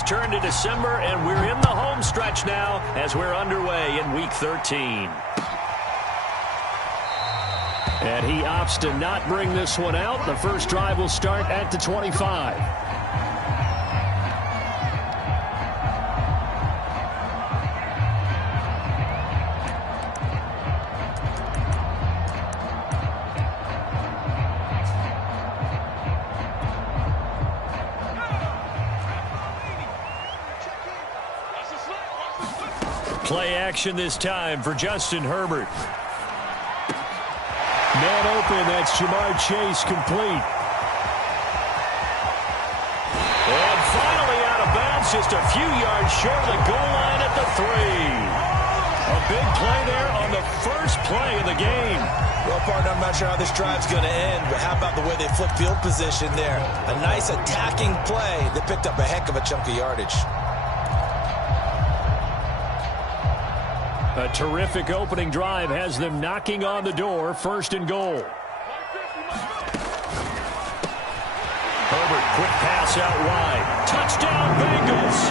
has turned to December, and we're in the home stretch now as we're underway in Week 13. And he opts to not bring this one out. The first drive will start at the 25. Play action this time for Justin Herbert. Man open, that's Jamar Chase complete. And finally out of bounds, just a few yards short of the goal line at the 3. A big play there on the first play of the game. Well, partner, I'm not sure how this drive's going to end, but how about the way they flipped field position there? A nice attacking play that picked up a heck of a chunk of yardage. A terrific opening drive has them knocking on the door, first and goal. Herbert, quick pass out wide. Touchdown, Bengals.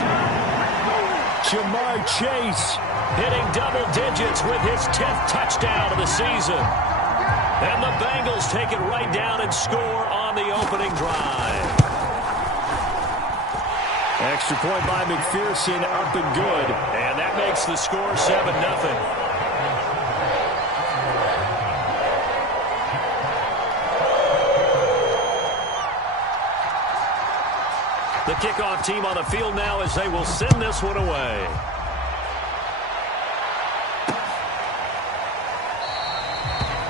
Jamar Chase hitting double digits with his 10th touchdown of the season. And the Bengals take it right down and score on the opening drive. Extra point by McPherson, up and good. And that makes the score 7-0. The kickoff team on the field now as they will send this one away.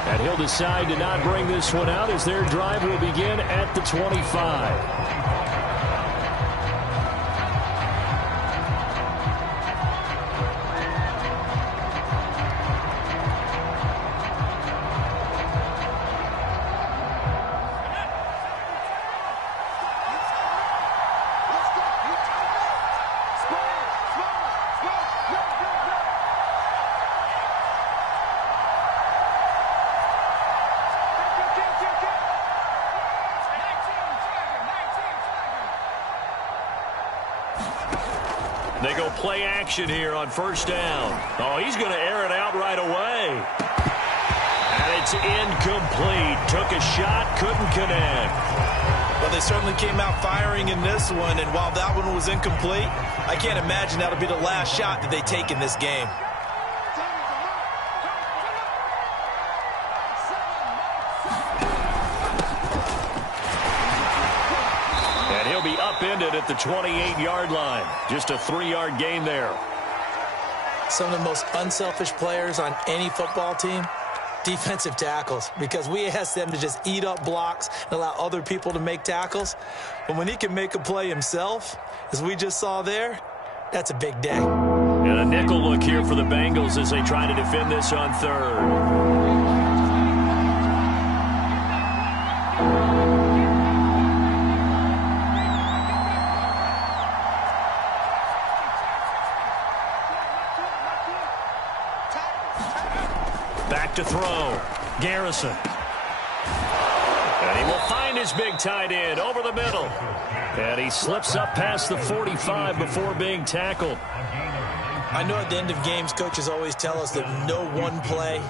And he'll decide to not bring this one out as their drive will begin at the 25. They go play action here on first down. Oh, he's going to air it out right away. And it's incomplete. Took a shot, couldn't connect. Well, they certainly came out firing in this one, and while that one was incomplete, I can't imagine that'll be the last shot that they take in this game. Be upended at the 28-yard line. Just a 3-yard gain there. Some of the most unselfish players on any football team, defensive tackles, because we ask them to just eat up blocks and allow other people to make tackles. But when he can make a play himself, as we just saw there, that's a big day. And a nickel look here for the Bengals as they try to defend this on third. Back to throw. Garrison. And he will find his big tight end over the middle. And he slips up past the 45 before being tackled. I know at the end of games, coaches always tell us that no one play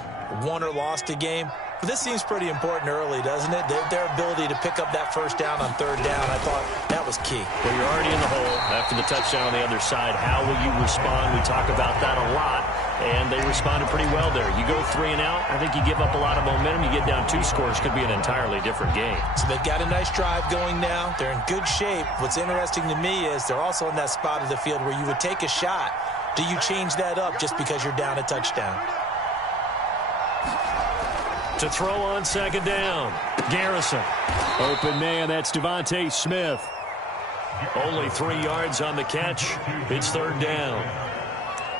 won or lost a game. But this seems pretty important early, doesn't it? Their ability to pick up that first down on third down, I thought that was key. Well, you're already in the hole after the touchdown on the other side. How will you respond? We talk about that a lot, and they responded pretty well there. You go 3 and out, I think you give up a lot of momentum. You get down 2 scores, could be an entirely different game. So they've got a nice drive going now. They're in good shape. What's interesting to me is they're also in that spot of the field where you would take a shot. Do you change that up just because you're down a touchdown? To throw on second down. Garrison. Open man, that's Devontae Smith. Only 3 yards on the catch. It's third down.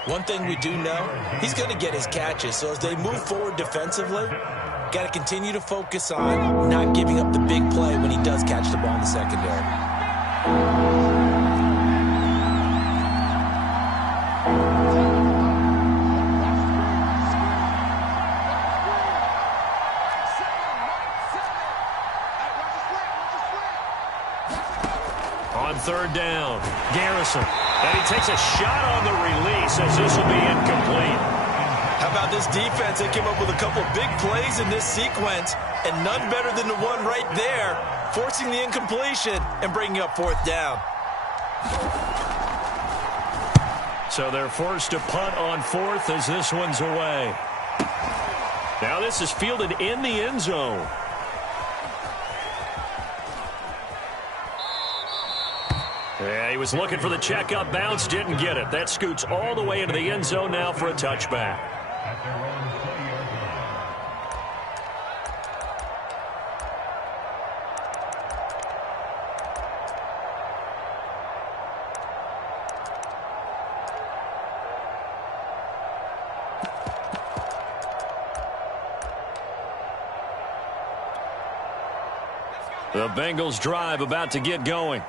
One thing we do know, he's going to get his catches. So as they move forward defensively, got to continue to focus on not giving up the big play when he does catch the ball in the secondary. On third down, Garrison. And he takes a shot on the release as this will be incomplete. How about this defense? They came up with a couple of big plays in this sequence, and none better than the one right there, forcing the incompletion and bringing up fourth down. So they're forced to punt on fourth as this one's away. Now this is fielded in the end zone. Yeah, he was looking for the checkup bounce, didn't get it. That scoots all the way into the end zone now for a touchback. The Bengals drive about to get going.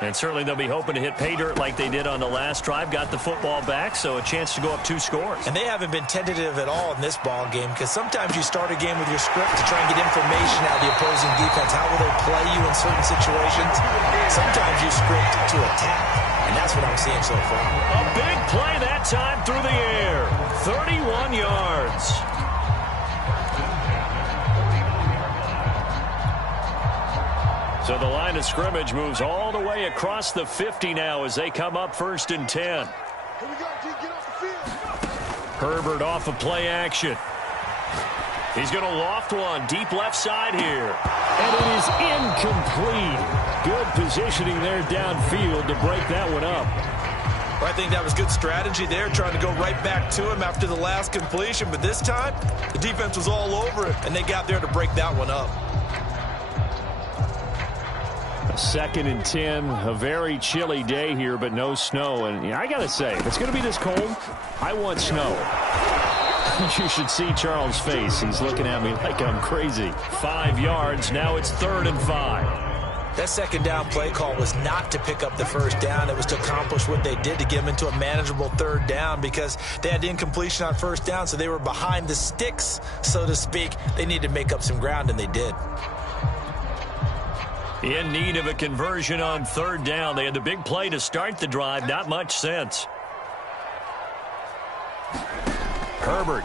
And certainly they'll be hoping to hit pay dirt like they did on the last drive. Got the football back, so a chance to go up 2 scores. And they haven't been tentative at all in this ball game, because sometimes you start a game with your script to try and get information out of the opposing defense. How will they play you in certain situations? Sometimes you script to attack, and that's what I'm seeing so far. A big play that time through the air. 31 yards. So the line of scrimmage moves all the way across the 50 now as they come up 1st and 10. Here we go, G, get off the field. Herbert off of play action. He's going to loft one deep left side here. And it is incomplete. Good positioning there downfield to break that one up. I think that was good strategy there, trying to go right back to him after the last completion. But this time, the defense was all over it, and they got there to break that one up. 2nd and 10, a very chilly day here, but no snow. And I got to say, if it's going to be this cold, I want snow. You should see Charles' face. He's looking at me like I'm crazy. 5 yards. Now it's 3rd and 5. That second down play call was not to pick up the first down. It was to accomplish what they did, to get them into a manageable 3rd down, because they had incompletion on 1st down, so they were behind the sticks, so to speak. They needed to make up some ground, and they did. In need of a conversion on 3rd down. They had the big play to start the drive. Not much sense. Herbert.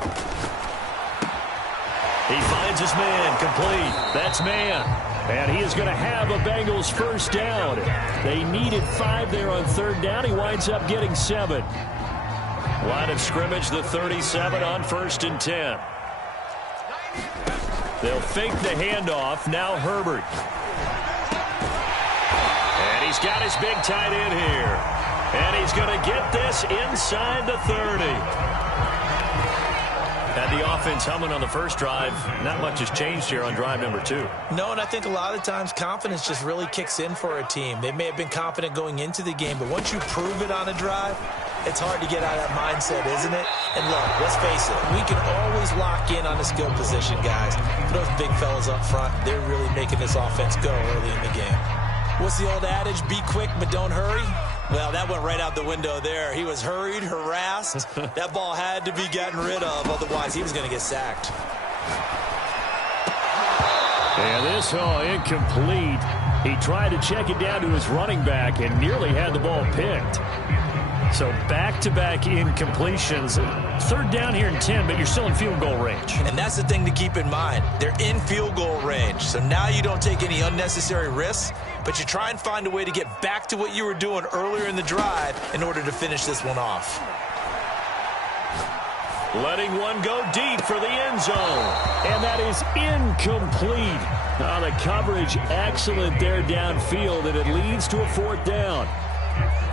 He finds his man. Complete. That's man. And he is going to have a Bengals 1st down. They needed 5 there on 3rd down. He winds up getting 7. Line of scrimmage, the 37 on 1st and 10. They'll fake the handoff. Now Herbert. And he's got his big tight end here. And he's going to get this inside the 30. Had the offense humming on the first drive. Not much has changed here on drive number 2. No, and I think a lot of times confidence just really kicks in for a team. They may have been confident going into the game, but once you prove it on a drive, it's hard to get out of that mindset, isn't it? And look, let's face it, we can always lock in on a skill position, guys. For those big fellas up front, they're really making this offense go early in the game. What's the old adage? Be quick, but don't hurry. Well, that went right out the window there. He was hurried, harassed. That ball had to be gotten rid of, otherwise he was going to get sacked. And this incomplete. He tried to check it down to his running back and nearly had the ball picked. So back-to-back incompletions. 3rd down here and 10, but you're still in field goal range. And that's the thing to keep in mind. They're in field goal range. So now you don't take any unnecessary risks, but you try and find a way to get back to what you were doing earlier in the drive in order to finish this one off. Letting one go deep for the end zone. And that is incomplete. The coverage excellent there downfield, and it leads to a 4th down.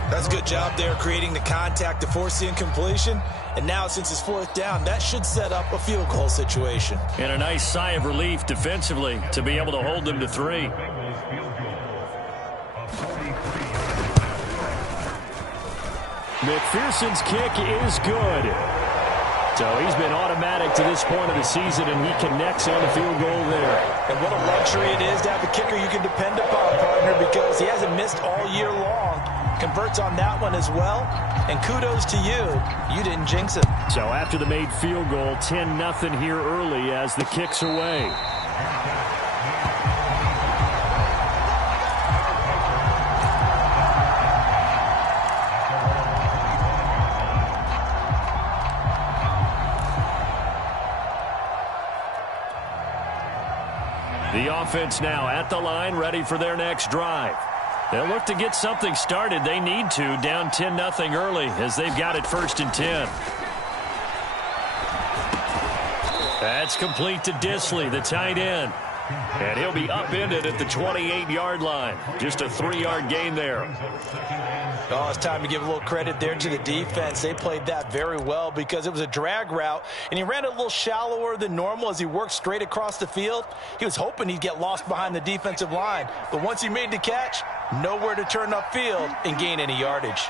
That's a good job there, creating the contact to force the incompletion. And now, since it's 4th down, that should set up a field goal situation. And a nice sigh of relief defensively to be able to hold them to 3. McPherson's kick is good. So he's been automatic to this point of the season, and he connects on the field goal there. And what a luxury it is to have a kicker you can depend upon, partner, because he hasn't missed all year long. Converts on that one as well. And kudos to you. You didn't jinx it. So after the made field goal, 10-0 here early as the kick's away. The offense now at the line, ready for their next drive. They'll look to get something started. They need to, down 10-0 early as they've got it 1st and 10. That's complete to Disley, the tight end. And he'll be upended at the 28-yard line. Just a 3-yard gain there. Oh, it's time to give a little credit there to the defense. They played that very well because it was a drag route, and he ran it a little shallower than normal as he worked straight across the field. He was hoping he'd get lost behind the defensive line, but once he made the catch, nowhere to turn upfield and gain any yardage.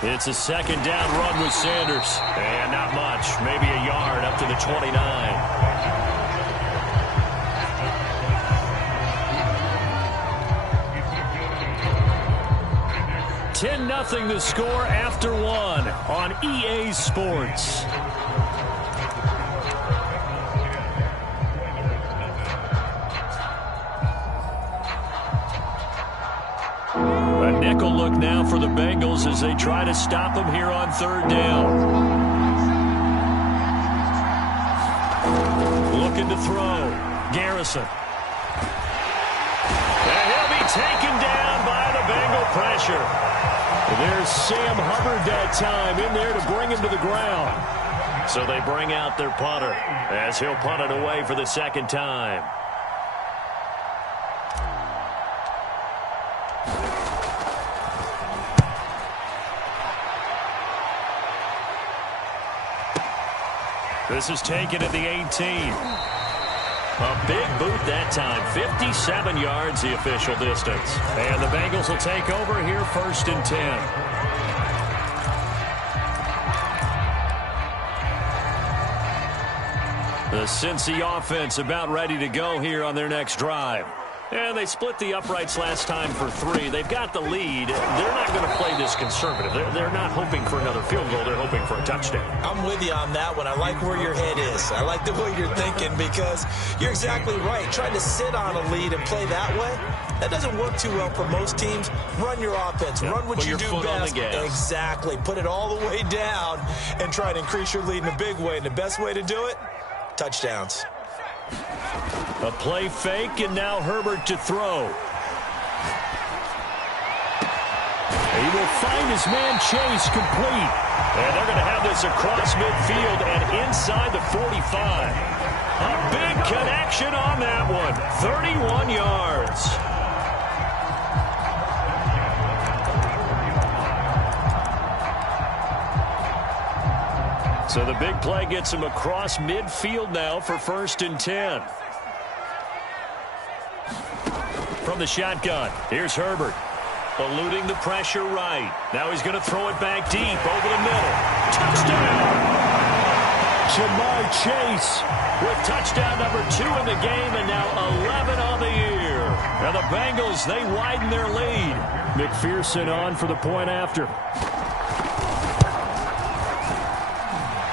It's a 2nd down run with Sanders. And not much, maybe a yard up to the 29. 10-0 the score after 1 on EA Sports. A nickel look now for the Bengals as they try to stop them here on 3rd down. Looking to throw. Garrison. And he'll be taken down by the Bengal pressure. There's Sam Hubbard that time in there to bring him to the ground. So they bring out their punter as he'll punt it away for the 2nd time. This is taken at the 18. A big boot that time. 57 yards the official distance. And the Bengals will take over here 1st and 10. The Cincy offense about ready to go here on their next drive. And they split the uprights last time for 3. They've got the lead. They're not going to play this conservative. They're not hoping for another field goal. They're hoping for a touchdown. I'm with you on that one. I like where your head is. I like the way you're thinking because you're exactly right. Trying to sit on a lead and play that way, that doesn't work too well for most teams. Run your offense. Run what you do best. Exactly. Put it all the way down and try to increase your lead in a big way. And the best way to do it, touchdowns. A play fake, and now Herbert to throw. He will find his man Chase complete. And they're going to have this across midfield and inside the 45. A big connection on that one. 31 yards. So the big play gets him across midfield now for 1st and 10. From the shotgun, here's Herbert. Eluding the pressure right. Now he's going to throw it back deep over the middle. Touchdown! Jamar Chase with touchdown number 2 in the game and now 11 on the year. And the Bengals, they widen their lead. McPherson on for the point after.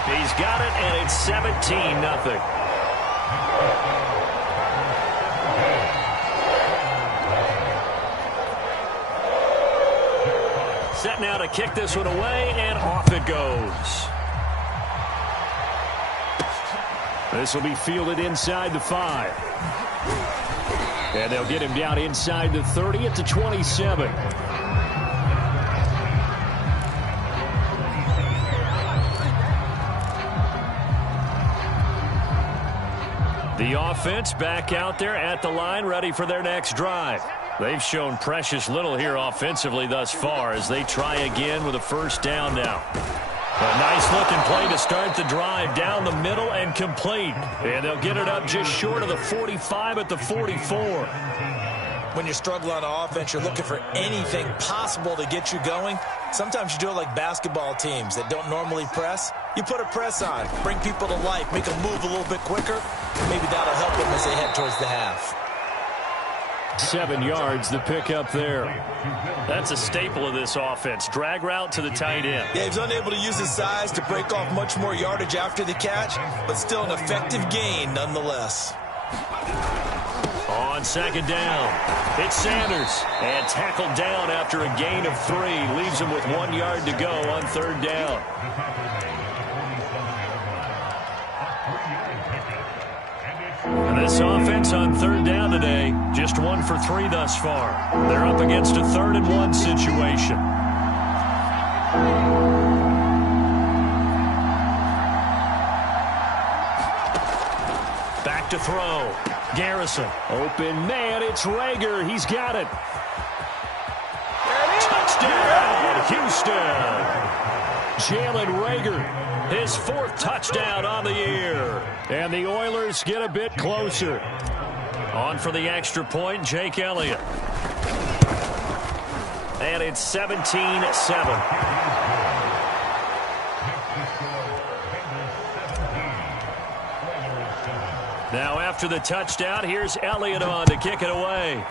He's got it, and it's 17-0. Set now to kick this one away, and off it goes. This will be fielded inside the 5. And they'll get him down inside the 30 at the 27. The offense back out there at the line, ready for their next drive. They've shown precious little here offensively thus far as they try again with a 1st down now. A nice-looking play to start the drive down the middle and complete. And they'll get it up just short of the 45 at the 44. When you struggle on offense, you're looking for anything possible to get you going. Sometimes you do it like basketball teams that don't normally press. You put a press on, bring people to life, make them move a little bit quicker. Maybe that'll help them as they head towards the half. 7 yards, the pickup there. That's a staple of this offense. Drag route to the tight end. Yeah, he's unable to use his size to break off much more yardage after the catch, but still an effective gain nonetheless. On 2nd down, it's Sanders. And tackled down after a gain of 3. Leaves him with 1 yard to go on 3rd down. And this offense on third down today, just 1 for 3 thus far. They're up against a 3rd-and-1 situation. Back to throw. Garrison. Open man. It's Rager. He's got it. Touchdown, Houston. Jalen Rager, his 4th touchdown on the year. And the Oilers get a bit closer. On for the extra point, Jake Elliott. And it's 17-7. Now after the touchdown, here's Elliott on to kick it away.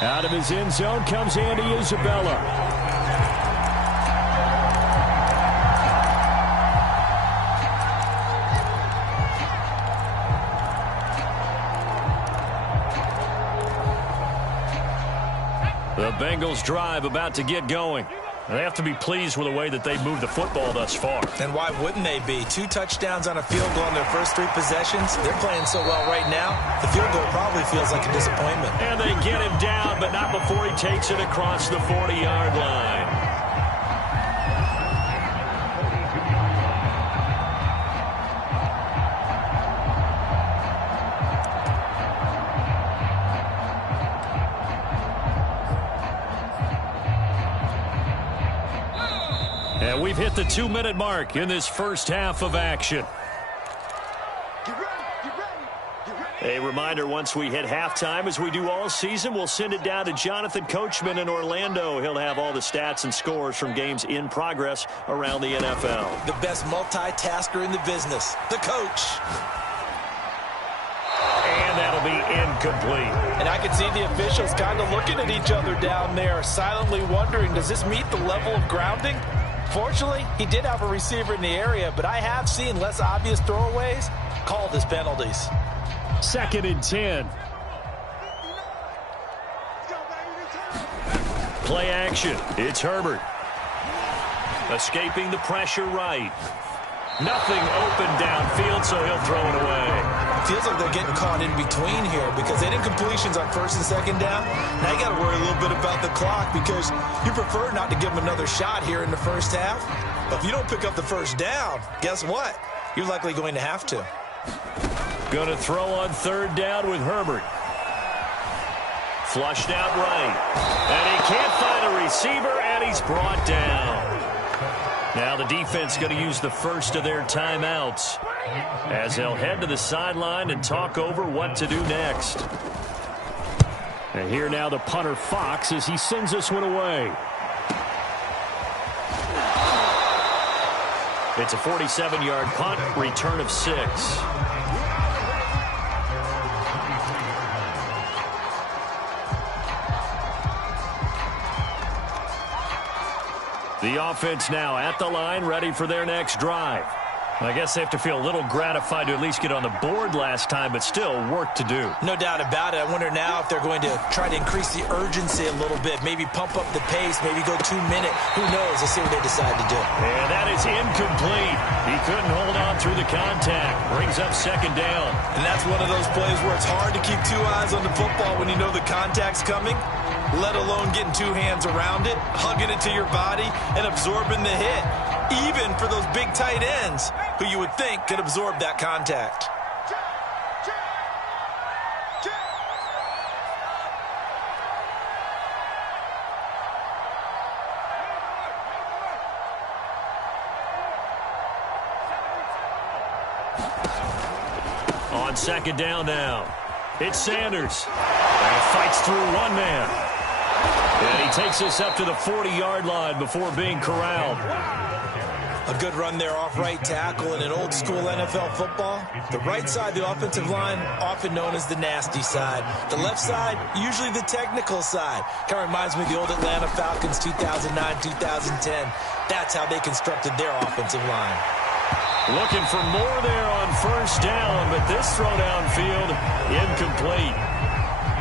Out of his end zone comes Andy Isabella. The Bengals drive about to get going. They have to be pleased with the way that they've moved the football thus far. And why wouldn't they be? 2 touchdowns on a field goal in their first 3 possessions. They're playing so well right now, the field goal probably feels like a disappointment. And they get him down, but not before he takes it across the 40-yard line. And we've hit the 2-minute mark in this first half of action. A reminder, once we hit halftime, as we do all season, we'll send it down to Jonathan Coachman in Orlando. He'll have all the stats and scores from games in progress around the NFL. The best multitasker in the business, the coach. And that'll be incomplete. And I can see the officials kind of looking at each other down there, silently wondering, does this meet the level of grounding? Fortunately, he did have a receiver in the area, but I have seen less obvious throwaways called as penalties. 2nd and 10. Play action. It's Herbert. Escaping the pressure right. Nothing open downfield, so he'll throw it away. Feels like they're getting caught in between here because they did completions on 1st and 2nd down. Now you got to worry a little bit about the clock because you prefer not to give them another shot here in the first half. But if you don't pick up the 1st down, guess what? You're likely going to have to. Going to throw on 3rd down with Herbert. Flushed out right. And he can't find a receiver, and he's brought down. Now the defense going to use the first of their timeouts as they'll head to the sideline and talk over what to do next. And here now the punter Fox as he sends this one away. It's a 47-yard punt, return of 6. The offense now at the line, ready for their next drive. I guess they have to feel a little gratified to at least get on the board last time, but still work to do. No doubt about it. I wonder now if they're going to try to increase the urgency a little bit, maybe pump up the pace, maybe go 2-minute. Who knows? Let's see what they decide to do. And that is incomplete. He couldn't hold on through the contact. Brings up 2nd down. And that's one of those plays where it's hard to keep 2 eyes on the football when you know the contact's coming, let alone getting 2 hands around it, hugging it to your body, and absorbing the hit. Even for those big tight ends who you would think could absorb that contact. On 2nd down now, it's Sanders. And fights through one man. And he takes this up to the 40-yard line before being corralled. A good run there off right tackle in an old-school NFL football. The right side of the offensive line, often known as the nasty side. The left side, usually the technical side. Kind of reminds me of the old Atlanta Falcons 2009-2010. That's how they constructed their offensive line. Looking for more there on 1st down, but this throw downfield, incomplete.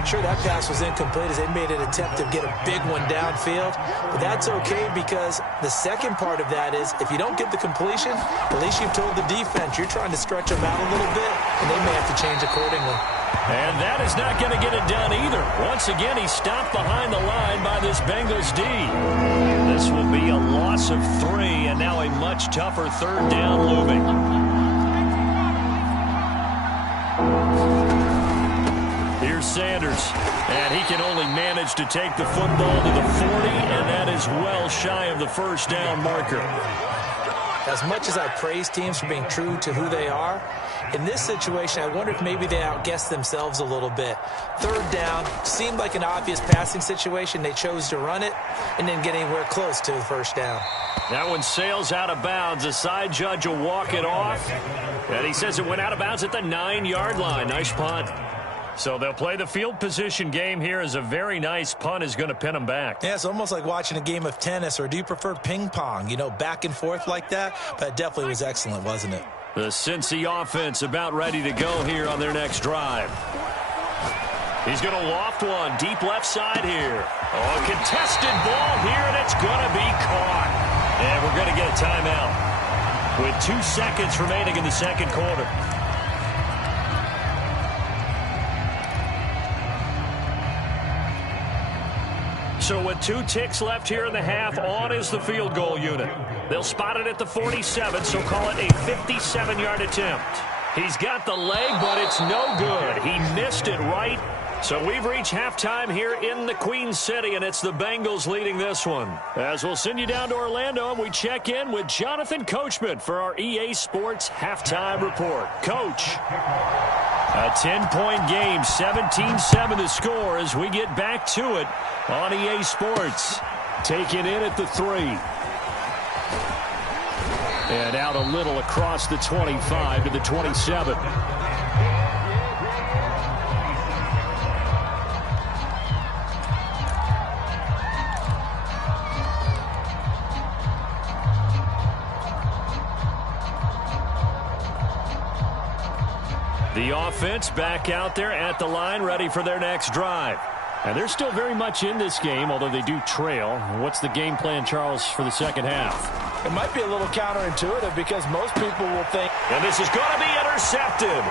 Sure, that pass was incomplete as they made an attempt to get a big one downfield, but that's okay because the second part of that is if you don't get the completion, at least you've told the defense you're trying to stretch them out a little bit, and they may have to change accordingly. And that is not going to get it done either. Once again, he's stopped behind the line by this Bengals D. This will be a loss of 3, and now a much tougher third down looming. Here's Sanders, and he can only manage to take the football to the 40, and that is well shy of the first down marker. As much as I praise teams for being true to who they are, in this situation, I wonder if maybe they outguessed themselves a little bit. Third down seemed like an obvious passing situation. They chose to run it and didn't get anywhere close to the first down. That one sails out of bounds. The side judge will walk it off, and he says it went out of bounds at the 9-yard line. Nice punt. So they'll play the field position game here as a very nice punt is going to pin them back. Yeah, it's almost like watching a game of tennis, or do you prefer ping pong? You know, back and forth like that? But it definitely was excellent, wasn't it? The Cincy offense about ready to go here on their next drive. He's going to loft one deep left side here. Oh, a contested ball here, and it's going to be caught. And we're going to get a timeout with 2 seconds remaining in the second quarter. So with 2 ticks left here in the half, on is the field goal unit. They'll spot it at the 47, so call it a 57-yard attempt. He's got the leg, but it's no good. He missed it right. So we've reached halftime here in the Queen City, and it's the Bengals leading this one. As we'll send you down to Orlando, and we check in with Jonathan Coachman for our EA Sports Halftime Report. Coach. A 10-point game, 17-7 the score as we get back to it on EA Sports. Taken in at the 3. And out a little across the 25 to the 27. The offense back out there at the line, ready for their next drive. And they're still very much in this game, although they do trail. What's the game plan, Charles, for the second half? It might be a little counterintuitive because most people will think. And this is going to be intercepted.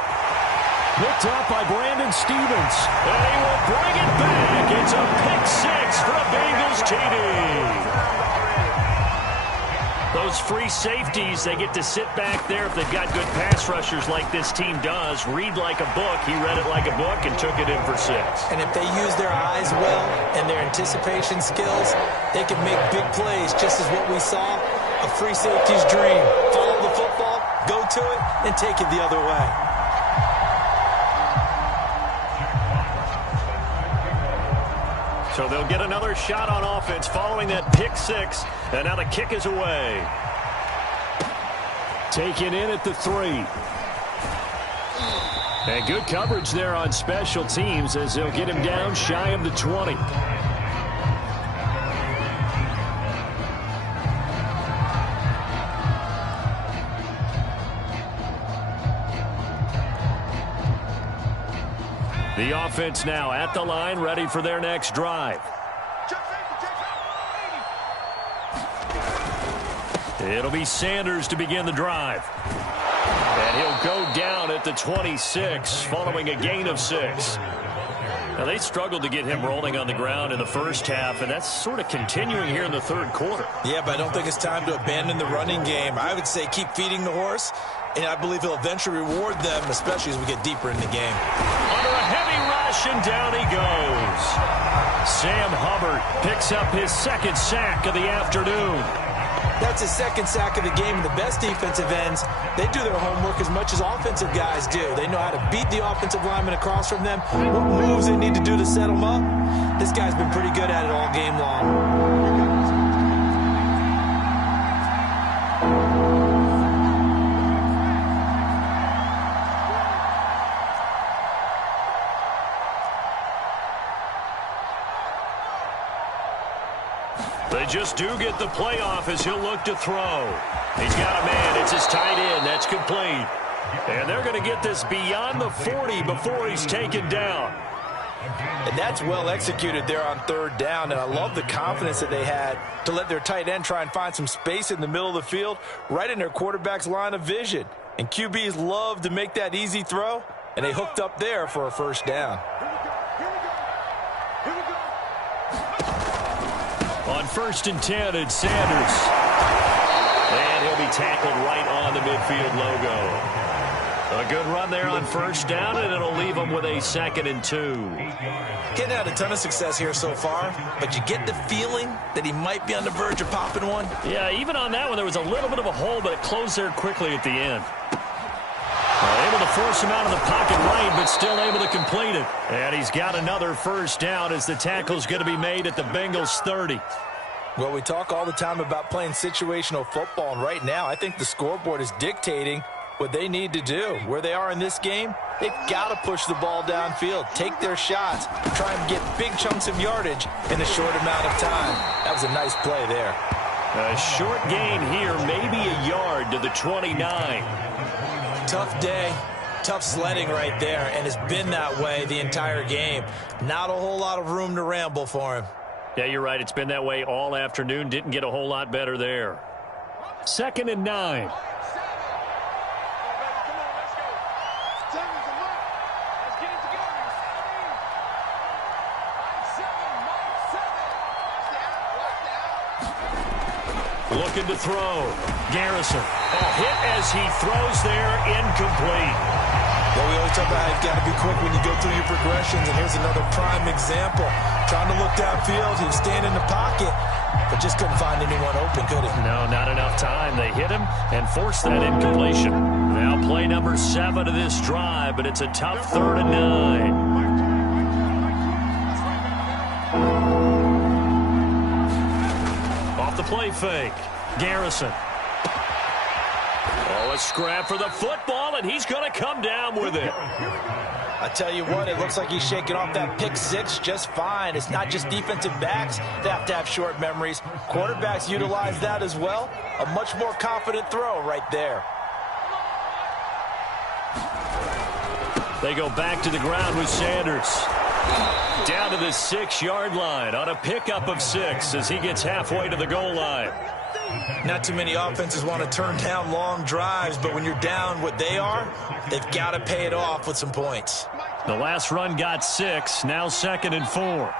Picked up by Brandon Stevens. And he will bring it back. It's a pick 6 for a Bengals TD. Those free safeties, they get to sit back there if they've got good pass rushers like this team does. Read like a book. He read it like a book and took it in for 6. And if they use their eyes well and their anticipation skills, they can make big plays, just as what we saw, a free safety's dream. Follow the football, go to it, and take it the other way. So they'll get another shot on offense following that pick 6. And now the kick is away. Taken in at the 3. And good coverage there on special teams as they'll get him down shy of the 20. The offense now at the line, ready for their next drive. It'll be Sanders to begin the drive. And he'll go down at the 26 following a gain of 6. Now, they struggled to get him rolling on the ground in the first half, and that's sort of continuing here in the third quarter. Yeah, but I don't think it's time to abandon the running game. I would say keep feeding the horse, and I believe he'll eventually reward them, especially as we get deeper in the game. Under a heavy rush, and down he goes. Sam Hubbard picks up his second sack of the afternoon. That's his second sack of the game, and the best defensive ends, they do their homework as much as offensive guys do. They know how to beat the offensive lineman across from them, what moves they need to do to set them up. This guy's been pretty good at it all game long. They just do get the playoff as he'll look to throw. He's got a man. It's his tight end. That's complete. And they're going to get this beyond the 40 before he's taken down. And that's well executed there on third down, and I love the confidence that they had to let their tight end try and find some space in the middle of the field, right in their quarterback's line of vision. And QBs love to make that easy throw, and they hooked up there for a first down. On 1st and 10, it's Sanders. And he'll be tackled right on the midfield logo. A good run there on first down, and it'll leave him with a 2nd and 2. Getting had a ton of success here so far, but you get the feeling that he might be on the verge of popping one. Yeah, even on that one, there was a little bit of a hole, but it closed there quickly at the end. Able to force him out of the pocket right, but still able to complete it. And he's got another first down as the tackle's going to be made at the Bengals 30. Well, we talk all the time about playing situational football, and right now I think the scoreboard is dictating what they need to do. Where they are in this game, they've got to push the ball downfield, take their shots, try and get big chunks of yardage in a short amount of time. That was a nice play there. A short gain here, maybe a yard to the 29. Tough day, tough sledding right there, and it's been that way the entire game. Not a whole lot of room to ramble for him. Yeah, you're right. It's been that way all afternoon. Didn't get a whole lot better there. 2nd and 9. Looking to throw. Garrison. A hit as he throws there, incomplete. Well, we always talk about how you've got to be quick when you go through your progressions, and here's another prime example. Trying to look downfield, he was standing in the pocket, but just couldn't find anyone open, could he? No, not enough time. They hit him and forced that incompletion. Now play number 7 of this drive, but it's a tough 3rd and 9. Off the play fake. Garrison. Oh, a scrap for the football, and he's going to come down with it. I tell you what, it looks like he's shaking off that pick 6 just fine. It's not just defensive backs that have to have short memories. Quarterbacks utilize that as well. A much more confident throw right there. They go back to the ground with Sanders. Down to the 6-yard line on a pickup of 6 as he gets halfway to the goal line. Not too many offenses want to turn down long drives, but when you're down what they are, they've got to pay it off with some points. The last run got 6, now 2nd and 4.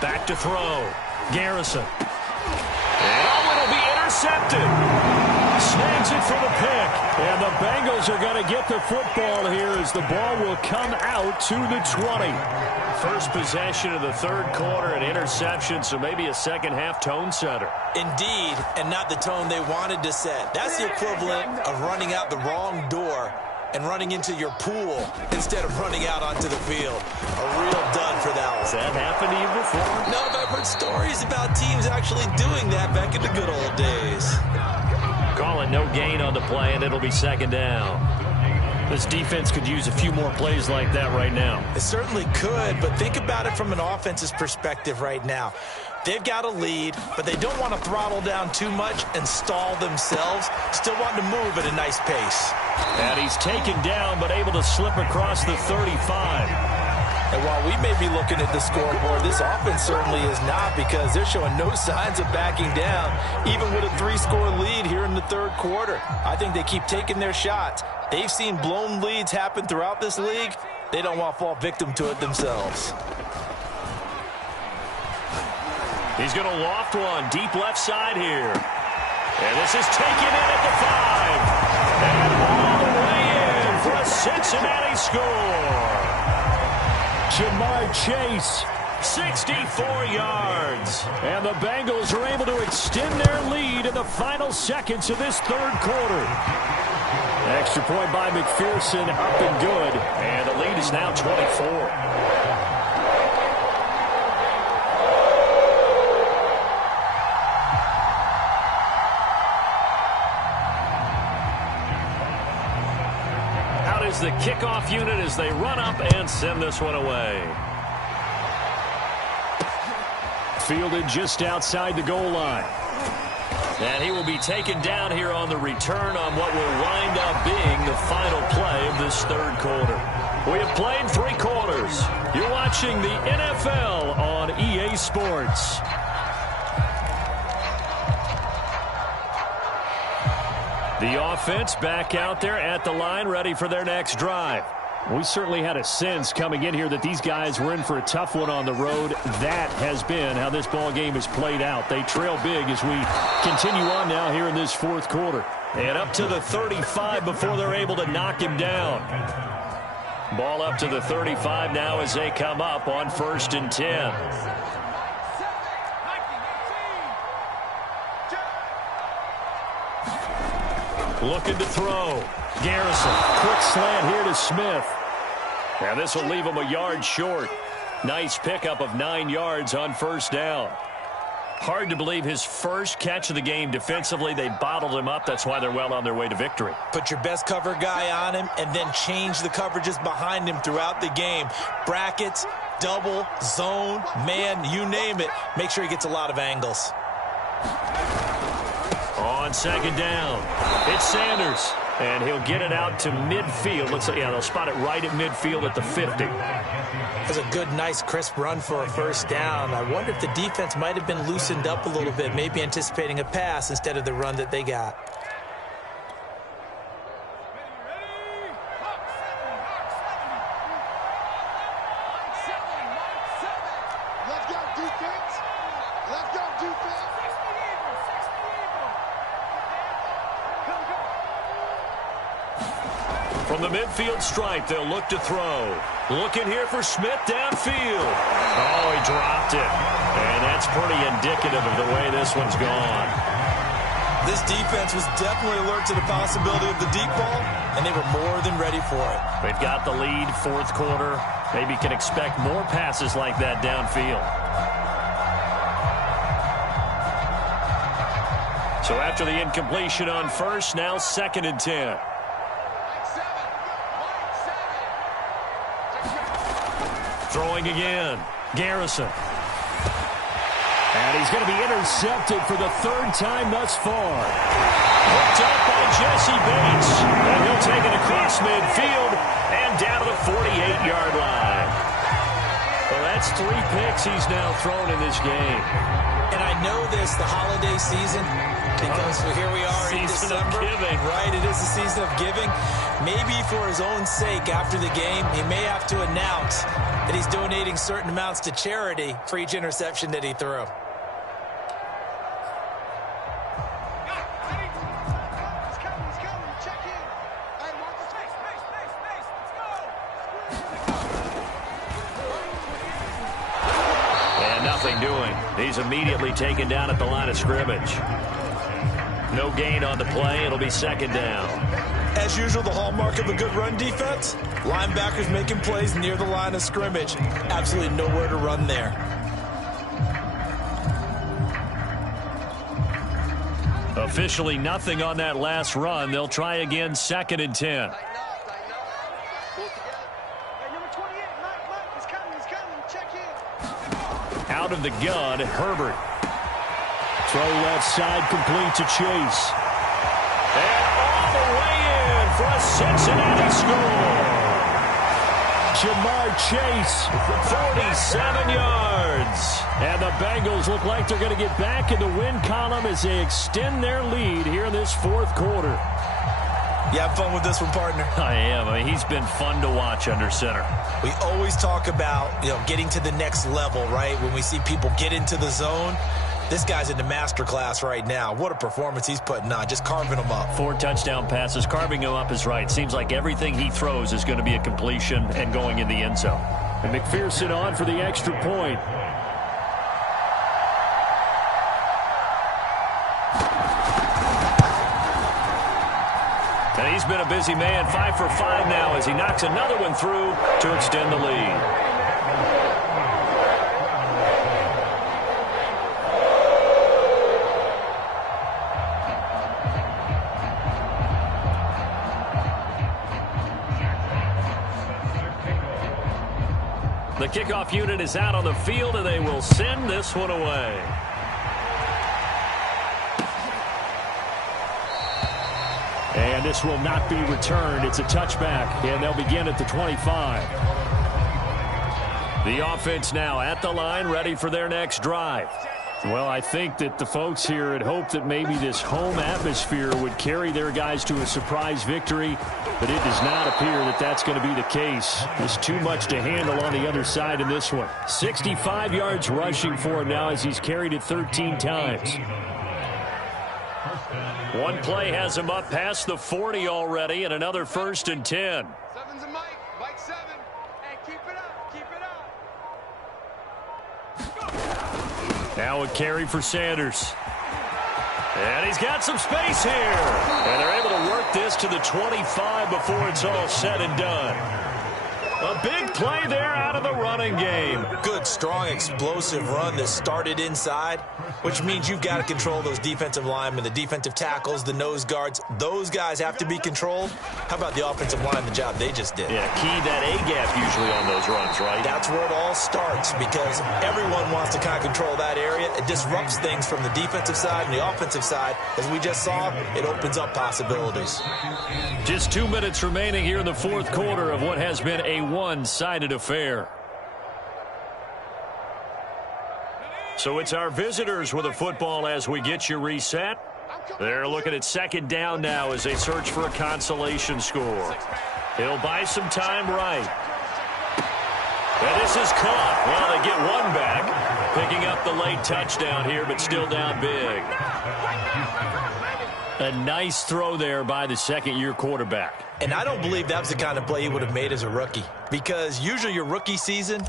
Back to throw. Garrison. Oh, it'll be intercepted. Snags it for the pick. And the Bengals are going to get the football here as the ball will come out to the 20. First possession of the 3rd quarter, an interception, so maybe a second-half tone setter. Indeed, and not the tone they wanted to set. That's the equivalent of running out the wrong door and running into your pool instead of running out onto the field. A real dud for that one. Has that happened to you before? No, but I've heard stories about teams actually doing that back in the good old days. Call it no gain on the play, and it'll be 2nd down. This defense could use a few more plays like that right now. It certainly could, but think about it from an offense's perspective right now. They've got a lead, but they don't want to throttle down too much and stall themselves. Still want to move at a nice pace. And he's taken down, but able to slip across the 35. And while we may be looking at the scoreboard, this offense certainly is not, because they're showing no signs of backing down, even with a 3-score lead here in the 3rd quarter. I think they keep taking their shots. They've seen blown leads happen throughout this league. They don't want to fall victim to it themselves. He's going to loft one deep left side here. And this is taken in at the 5. And all the way in for a Cincinnati score. Jamar Chase, 64 yards. And the Bengals are able to extend their lead in the final seconds of this 3rd quarter. Extra point by McPherson, up and good. And the lead is now 24. Is the kickoff unit as they run up and send this one away. Fielded just outside the goal line. And he will be taken down here on the return on what will wind up being the final play of this third quarter. We have played 3 quarters. You're watching the NFL on EA Sports. The offense back out there at the line, ready for their next drive. We certainly had a sense coming in here that these guys were in for a tough one on the road. That has been how this ball game has played out. They trail big as we continue on now here in this fourth quarter. And up to the 35 before they're able to knock him down. Ball up to the 35 now as they come up on 1st and 10. Looking to throw. Garrison, quick slant here to Smith. Now this will leave him a yard short. Nice pickup of 9 yards on 1st down. Hard to believe his first catch of the game defensively. They bottled him up. That's why they're well on their way to victory. Put your best cover guy on him and then change the coverages behind him throughout the game. Brackets, double, zone, man, you name it. Make sure he gets a lot of angles. On 2nd down, it's Sanders. And he'll get it out to midfield. Let's say, yeah, they'll spot it right at midfield at the 50. That's a good, nice, crisp run for a 1st down. I wonder if the defense might have been loosened up a little bit, maybe anticipating a pass instead of the run that they got. Let's go, defense. Let's go, defense. From the midfield stripe, they'll look to throw. Looking here for Smith downfield. Oh, he dropped it. And that's pretty indicative of the way this one's gone. This defense was definitely alert to the possibility of the deep ball, and they were more than ready for it. They've got the lead, 4th quarter. Maybe can expect more passes like that downfield. So after the incompletion on 1st, now 2nd and 10. Throwing again. Garrison. And he's going to be intercepted for the 3rd time thus far. Hooked up by Jesse Bates. And he'll take it across midfield and down to the 48-yard line. Well, that's 3 picks he's now thrown in this game. And I know this, the holiday season, because here we are in December. Giving. Right, it is the season of giving. Maybe for his own sake after the game, he may have to announce that he's donating certain amounts to charity for each interception that he threw. And nothing doing. He's immediately taken down at the line of scrimmage. No gain on the play. It'll be 2nd down. As usual, the hallmark of a good run defense, linebackers making plays near the line of scrimmage. Absolutely nowhere to run there. Officially nothing on that last run. They'll try again, 2nd and 10. Out of the gun, Herbert. Throw left side, complete to Chase. And all the way in for a Cincinnati score. Jamar Chase, 47 yards. And the Bengals look like they're going to get back in the win column as they extend their lead here in this 4th quarter. You have fun with this one, partner? I am. I mean, he's been fun to watch under center. We always talk about, getting to the next level, right? When we see people get into the zone, this guy's in the master class right now. What a performance he's putting on, just carving them up. 4 touchdown passes. Carving him up is right. Seems like everything he throws is going to be a completion and going in the end zone. And McPherson on for the extra point. And he's been a busy man, 5 for 5 now as he knocks another one through to extend the lead. The kickoff unit is out on the field, and they will send this one away. And this will not be returned. It's a touchback, and they'll begin at the 25. The offense now at the line, ready for their next drive. Well, I think that the folks here had hoped that maybe this home atmosphere would carry their guys to a surprise victory, but it does not appear that that's going to be the case. There's too much to handle on the other side in this one. 65 yards rushing for him now as he's carried it 13 times. One play has him up past the 40 already, and another 1st and 10. Seven's a Mike. Mike 7. Hey, keep it up. Keep it up. Now a carry for Sanders. And he's got some space here. And they're able to work this to the 25 before it's all said and done. A big play there out of the running game. Good, strong, explosive run that started inside, which means you've got to control those defensive linemen, the defensive tackles, the nose guards. Those guys have to be controlled. How about the offensive line, the job they just did? Yeah, key that A-gap usually on those runs, right? That's where it all starts because everyone wants to kind of control that area. It disrupts things from the defensive side and the offensive side. As we just saw, it opens up possibilities. Just 2 minutes remaining here in the 4th quarter of what has been a one-sided affair. So it's our visitors with a football as we get you reset. They're looking at 2nd down now as they search for a consolation score. He'll buy some time right. And this is caught. Well, they get one back, picking up the late touchdown here, but still down big. A nice throw there by the 2nd-year quarterback. And I don't believe that was the kind of play he would have made as a rookie, because usually your rookie season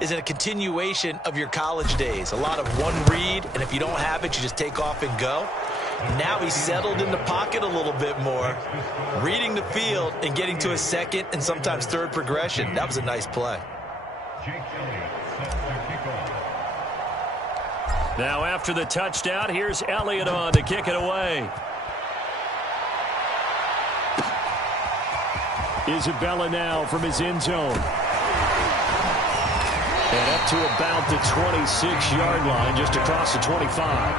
is in a continuation of your college days. A lot of one read, and if you don't have it, you just take off and go. Now he's settled in the pocket a little bit more, reading the field and getting to a 2nd and sometimes 3rd progression. That was a nice play. Now after the touchdown, here's Elliott on to kick it away. Isabella now from his end zone. And up to about the 26-yard line, just across the 25.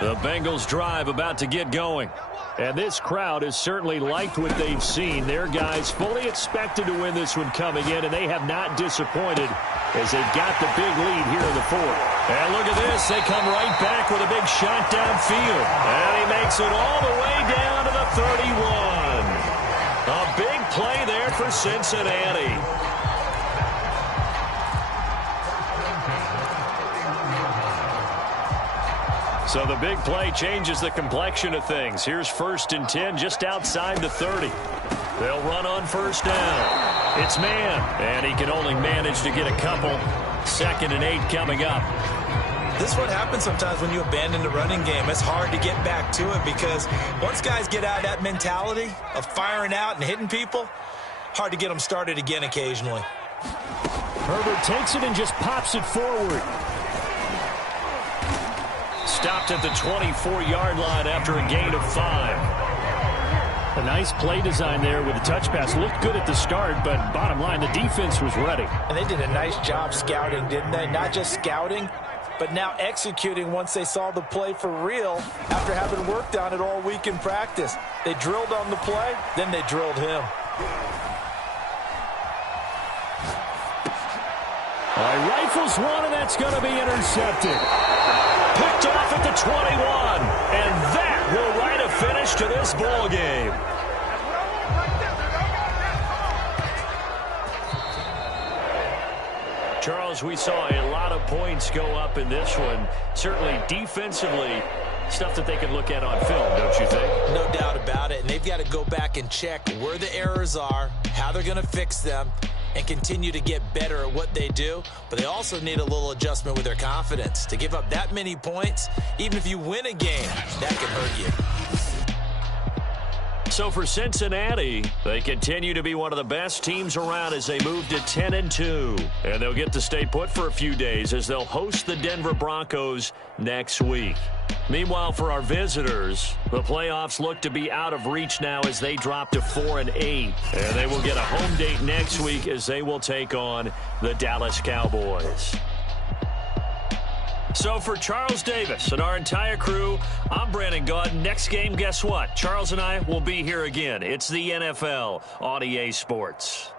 The Bengals drive about to get going. And this crowd has certainly liked what they've seen. Their guys fully expected to win this one coming in, and they have not disappointed as they've got the big lead here in the 4th. And look at this. They come right back with a big shot downfield. And he makes it all the way down to the 31. A big play there for Cincinnati. So the big play changes the complexion of things. Here's 1st and 10 just outside the 30. They'll run on 1st down. It's man, and he can only manage to get a couple. 2nd and 8 coming up. This is what happens sometimes when you abandon the running game. It's hard to get back to it because once guys get out of that mentality of firing out and hitting people, hard to get them started again occasionally. Herbert takes it and just pops it forward. Stopped at the 24-yard line after a gain of 5. A nice play design there with the touch pass. Looked good at the start, but bottom line, the defense was ready. And they did a nice job scouting, didn't they? Not just scouting, but now executing once they saw the play for real after having worked on it all week in practice. They drilled on the play, then they drilled him. All right, rifles one, and that's going to be intercepted. Picked off at the 21, and that will write a finish to this ball game. Charles, we saw a lot of points go up in this one. Certainly defensively, stuff that they can look at on film, don't you think? No doubt about it, and they've got to go back and check where the errors are, how they're going to fix them, and continue to get better at what they do. But they also need a little adjustment with their confidence. To give up that many points, even if you win a game, that can hurt you. So for Cincinnati, they continue to be one of the best teams around as they move to 10-2. And they'll get to stay put for a few days as they'll host the Denver Broncos next week. Meanwhile, for our visitors, the playoffs look to be out of reach now as they drop to 4-8. And they will get a home date next week as they will take on the Dallas Cowboys. So for Charles Davis and our entire crew, I'm Brandon Gaud. Next game, guess what? Charles and I will be here again. It's the NFL on EA Sports.